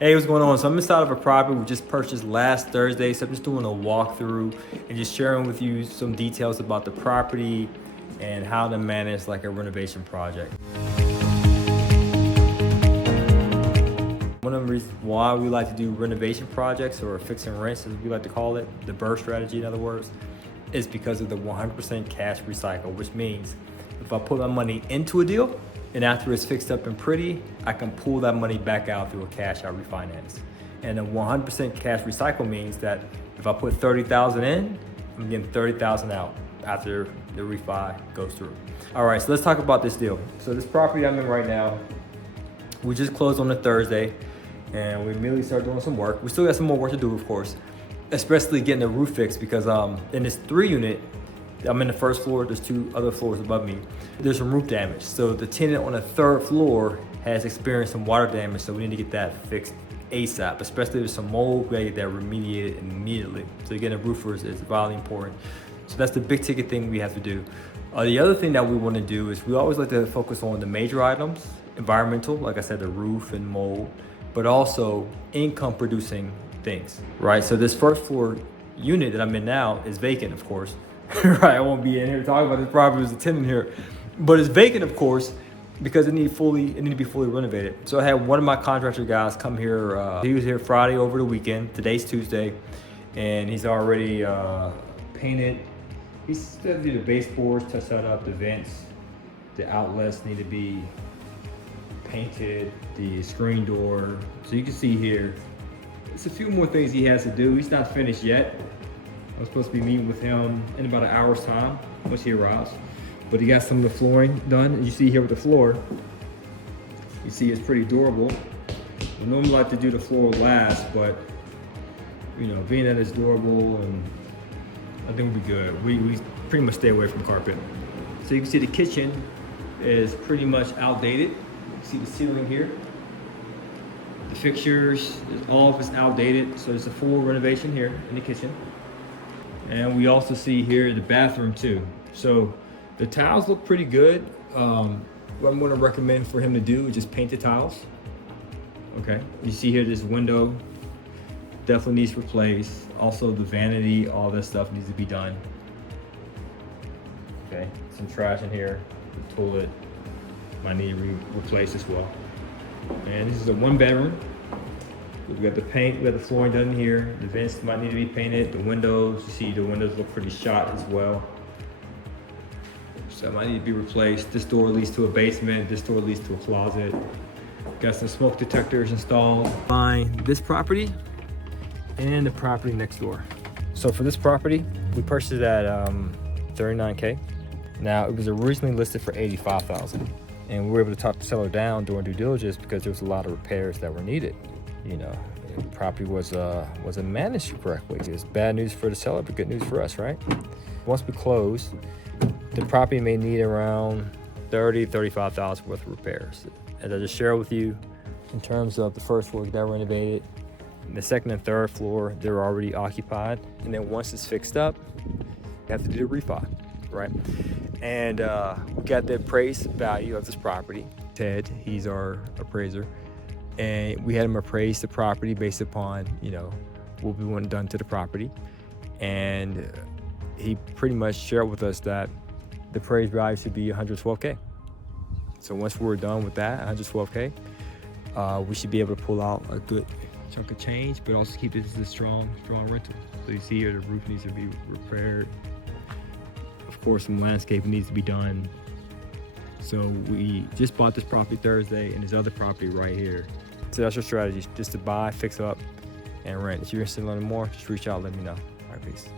Hey, what's going on? So I'm inside of a property we just purchased last Thursday. So I'm just doing a walkthrough and just sharing with you some details about the property and how to manage like a renovation project. One of the reasons why we like to do renovation projects, or fix and rents as we like to call it, the BRRRR strategy in other words, is because of the 100% cash recycle, which means if I put my money into a deal and after it's fixed up and pretty, I can pull that money back out through a cash out refinance. And a 100% cash recycle means that if I put 30,000 in, I'm getting 30,000 out after the refi goes through. All right, so let's talk about this deal. So this property I'm in right now, we just closed on a Thursday and we immediately started doing some work. We still got some more work to do, of course, especially getting the roof fixed because in this 3-unit, I'm in the first floor, there's 2 other floors above me. There's some roof damage. So the tenant on the 3rd floor has experienced some water damage, so we need to get that fixed ASAP, especially if there's some mold, we gotta get that remediated immediately. So getting a roofer is vitally important. So that's the big ticket thing we have to do. The other thing that we wanna do is we always like to focus on the major items, environmental, like I said, the roof and mold, but also income producing things, right? So this first floor unit that I'm in now is vacant, of course. Right, I won't be in here talking about this property as a tenant here, but it's vacant, of course, because it need to be fully renovated. So I had one of my contractor guys come here. He was here Friday over the weekend. Today's Tuesday, and he's already painted. He's still do the baseboards, touch that up, the vents, the outlets need to be painted, the screen door. So you can see here, there's a few more things he has to do. He's not finished yet. I'm supposed to be meeting with him in about an hour's time once he arrives. But he got some of the flooring done. And you see here with the floor, you see it's pretty durable. We normally like to do the floor last, but you know, being that it's durable, and I think we'll be good. We pretty much stay away from carpet. So you can see the kitchen is pretty much outdated. You can see the ceiling here. The fixtures, all of it's outdated. So it's a full renovation here in the kitchen. And we also see here the bathroom too. So the tiles look pretty good. What I'm gonna recommend for him to do is just paint the tiles. Okay, you see here this window definitely needs replaced. Also the vanity, all this stuff needs to be done. Okay, some trash in here. The toilet might need to be replaced as well. And this is a 1-bedroom. We got the paint, we got the flooring done here. The vents might need to be painted. The windows, you see the windows look pretty shot as well. So it might need to be replaced. This door leads to a basement. This door leads to a closet. Got some smoke detectors installed. Buying this property and the property next door. So for this property, we purchased it at $39K. Now it was originally listed for $85,000. And we were able to talk the seller down during due diligence because there was a lot of repairs that were needed. You know, the property wasn't managed correctly. It was bad news for the seller, but good news for us, right? Once we close, the property may need around $35,000 worth of repairs. As I just shared with you, in terms of the first floor that renovated, the 2nd and 3rd floor, they're already occupied. And then once it's fixed up, you have to do the refi, right? And we got the appraised value of this property. Ted, he's our appraiser. And we had him appraise the property based upon, you know, what we want done to the property. And he pretty much shared with us that the appraised value should be $112K. So once we're done with that, $112K, we should be able to pull out a good chunk of change, but also keep this as a strong rental. So you see here, the roof needs to be repaired. Of course, some landscaping needs to be done. So we just bought this property Thursday and this other property right here. So that's our strategy, just to buy, fix up, and rent. If you're interested in learning more, just reach out, let me know. All right, peace.